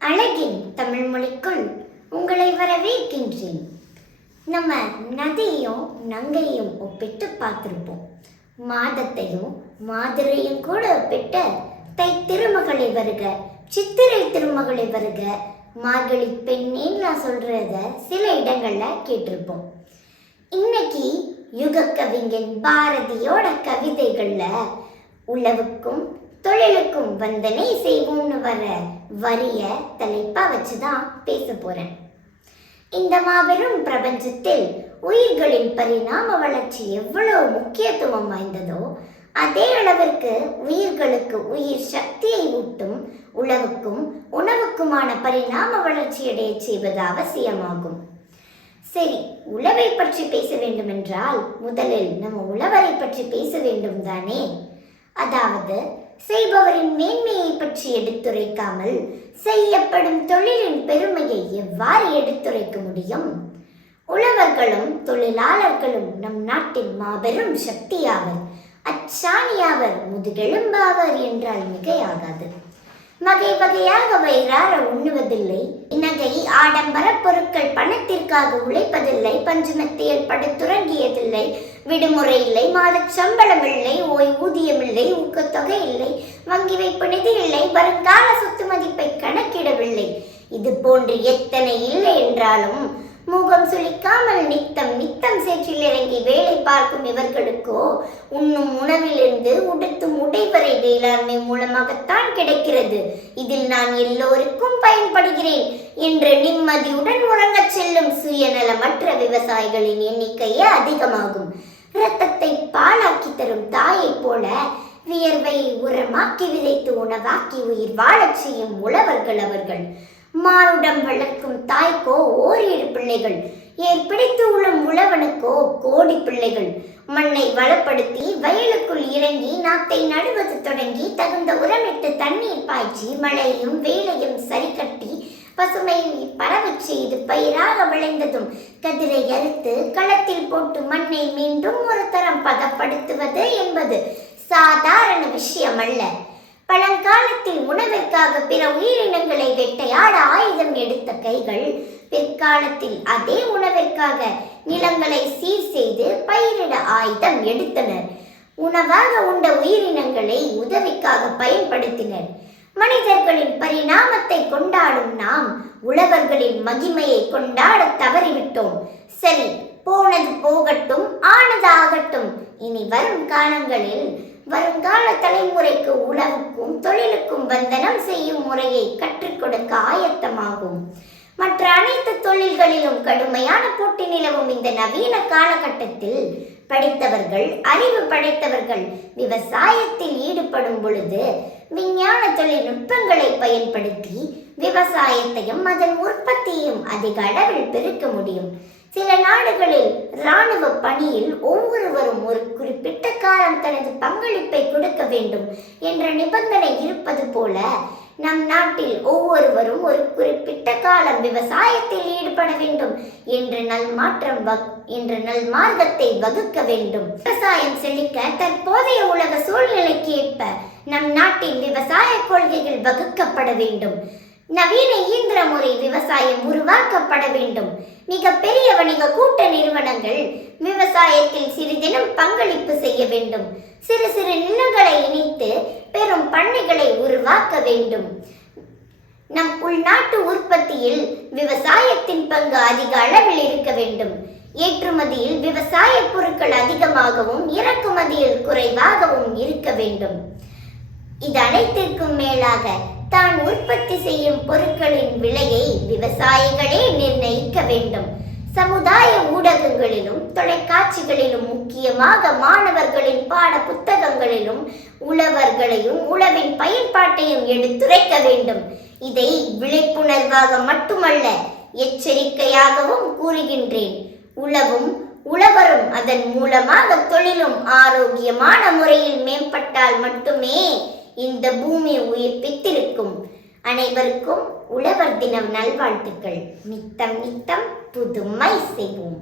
அழகின் தமிழ் மொழிக்குள் உங்களை வரவேற்கின்றேன். நம்ம நதியையும் நங்கையும் ஒப்பிட்டு பார்த்துருப்போம். மாதத்தையும் மாதுரையும் கூட ஒப்பிட்டு தை திருமகளை வருக, சித்திரை திருமகளை வருக, மார்கழி பெண்ணேன்னு நான் சொல்றத சில இடங்கள்ல கேட்டிருப்போம். இன்னைக்கு யுக கவிஞன் பாரதியோட கவிதைகள்ல உழவுக்கும் தொழிலுக்கும் வந்தனை செய்வோம்னு வர வரிய தலைப்பா வச்சுதான் பேச போறேன். இந்த மாபெரும் பிரபஞ்சத்தில் உயிர்களின் பரிணாம வளர்ச்சி எவ்வளவு முக்கியத்துவம் வாய்ந்ததோ அதே அளவிற்கு உயிர்களுக்கு உயிர் சக்தியை ஊட்டும் உழவுக்கும் உணவுக்குமான பரிணாம வளர்ச்சியடைய செய்வது அவசியமாகும். சரி, உழவை பற்றி பேச வேண்டும் என்றால் முதலில் நம்ம உழவரை பற்றி பேச வேண்டும் தானே. அதாவது செய்பவரின் மேன்மையை பற்றி எடுத்துரைக்காமல் செய்யப்படும் தொழிலின் பெருமையை எவ்வாறு எடுத்துரைக்க முடியும்? உழவர்களும் தொழிலாளர்களும் நம் நாட்டின் மாபெரும் சக்தியாவர், அச்சாணியாவர், முதுகெலும்பாவர் என்றால் மிகையாகாது. வகை வகையாக வயிறார உண்ணுவதில்லை, நகை ஆடம்பர பொருட்கள் பணத்திற்காக உழைப்பதில்லை, பஞ்சுமெத்தையில் படுத்துறங்கியதில்லை, விடுமுறை இல்லை, மாத சம்பளம் இல்லை, ஓய்வூதியம் இல்லை, ஊக்கத்தொகை இல்லை, வங்கி வைப்பு நிதி இல்லை, வருங்கால சொத்து மதிப்பை கணக்கிடவில்லை. இது போன்று எத்தனை இல்லை என்றாலும் முகம் சுளிக்காமல் நித்தம் நித்தம் சேற்றில் இறங்கி வேலை பார்க்கும் இவர்களுக்கோ உண்ணும் உணவிலிருந்து உடுத்தும் உடை வரை வேளாண்மை மூலமாகத்தான் கிடைக்கிறது. இதில் நான் எல்லோருக்கும் பயன்படுகிறேன் என்று நிம்மதியுடன் உறங்கச் செல்லும் சுயநலமற்ற விவசாயிகளின் எண்ணிக்கையே அதிகமாகும். இரத்தத்தை பாலாக்கி தரும் தாயை போல வியர்வை உரமாக்கி விதைத்து உணவாக்கி உயிர் வாழச் செய்யும் உழவர்கள் அவர்கள். மானுடம் வளர்க்கும் தாய்க்கோ ஓரிரு பிள்ளைகள், ஏற்பிடித்து உள்ளும் உழவனுக்கோ கோடி பிள்ளைகள். மண்ணை வளப்படுத்தி வயலுக்குள் இறங்கி நாத்தை நடுவது தொடங்கி தகுந்த உரமிட்டு தண்ணீர் பாய்ச்சி மழையும் வேலையும் சரி கட்டி பசுமையை பரவச் செய்து பயிராக விளைந்ததும் கதிரை அறுத்து களத்தில் போட்டு மண்ணை மீண்டும் ஒரு தரம் பதப்படுத்துவது என்பது சாதாரண விஷயம் அல்ல. பழங்காலத்தில் உணவிற்காக பிற உயிரினங்களை வேட்டையாட ஆயுதம் எடுத்த கைகள் பிற்காலத்தில் அதே உணவிற்காக நிலங்களை சீர் செய்து பயிரிட ஆயுதம் எடுத்தனர். உணவாக உண்ட உயிரினங்களை உதவிக்காக பயன்படுத்தினர். மனிதர்களின் பரிணாமத்தை கொண்டாடும் நாம் உழவர்களின் மகிமையை கொண்டாட தவறிவிட்டோம். சரி, போனது போகட்டும், ஆனது ஆகட்டும். இனி வரும் காலங்களில் வருங்கால தலைமுறைக்கு உழவுக்கும் தொழிலுக்கும் வந்தனம் செய்யும் முறையை கற்றுக் கொடுக்க ஆயத்தமாகும். மற்ற அனைத்து தொழில்களிலும் கடுமையான போட்டி நிலவும் இந்த நவீன காலகட்டத்தில் படித்தவர்கள், அறிவு படைத்தவர்கள் விவசாயத்தில் ஈடுபடும் பொழுது விஞ்ஞான தொழில்நுட்பங்களை பயன்படுத்தி விவசாயத்தையும் அதன் உற்பத்தியையும் அதிக அளவில் பெருக்க முடியும். சில நாடுகளில் இராணுவ பணியில் ஒவ்வொருவரும் ஒரு குறிப்பிட்ட காலம் தனது பங்களிப்பை கொடுக்க வேண்டும் என்ற நிபந்தனை இருப்பது போல நம் நாட்டில் ஒவ்வொருவரும் ஒரு குறிப்பிட்ட காலம் விவசாயத்தில் ஈடுபட வேண்டும் என்ற நல்மார்க்கத்தை வகுக்க வேண்டும். விவசாயம் செழிக்க தற்போதைய உலக சூழ்நிலைக்கு ஏற்ப நம் நாட்டின் விவசாய கொள்கைகள் வகுக்கப்பட வேண்டும். நவீன இயந்திர முறை விவசாயம் உருவாக்கப்பட வேண்டும். மிக பெரிய வணிக கூட்ட நிறுவனங்கள் விவசாயத்தில் சிறிதெனும் பங்களிப்பு செய்ய வேண்டும். சிறு சிறு நிலங்களை இணைத்து பெரும் பண்ணைகளை உருவாக்க வேண்டும். நம் உள்நாட்டு உற்பத்தியில் விவசாயத்தின் பங்கு அதிக அளவில் இருக்க வேண்டும். ஏற்றுமதியில் விவசாய பொருட்கள் அதிகமாகவும் இறக்குமதியில் குறைவாகவும் இருக்க வேண்டும். இது அனைத்திற்கும் மேலாக தான் உற்பத்தி செய்யும் பொருட்களின் விலையை விவசாயிகளே நிர்ணயிக்க வேண்டும். சமுதாய ஊடகங்களிலும் தொலைக்காட்சிகளிலும் முக்கியமாக மாணவர்களின் பாட புத்தகங்களிலும் உழவர்களையும் உழவின் பயன்பாட்டையும் எடுத்துரைக்க வேண்டும். இதை விழிப்புணர்வாக மட்டுமல்ல, எச்சரிக்கையாகவும் கூறுகின்றேன். உழவும் உழவரும் அதன் மூலமாக தொழிலும் ஆரோக்கியமான முறையில் மேம்பட்டால் மட்டுமே இந்த பூமி உயிர்ப்பித்திருக்கும். அனைவருக்கும் உழவர் தினம் நல்வாழ்த்துக்கள். நித்தம் நித்தம் புதுமை செய்வோம்.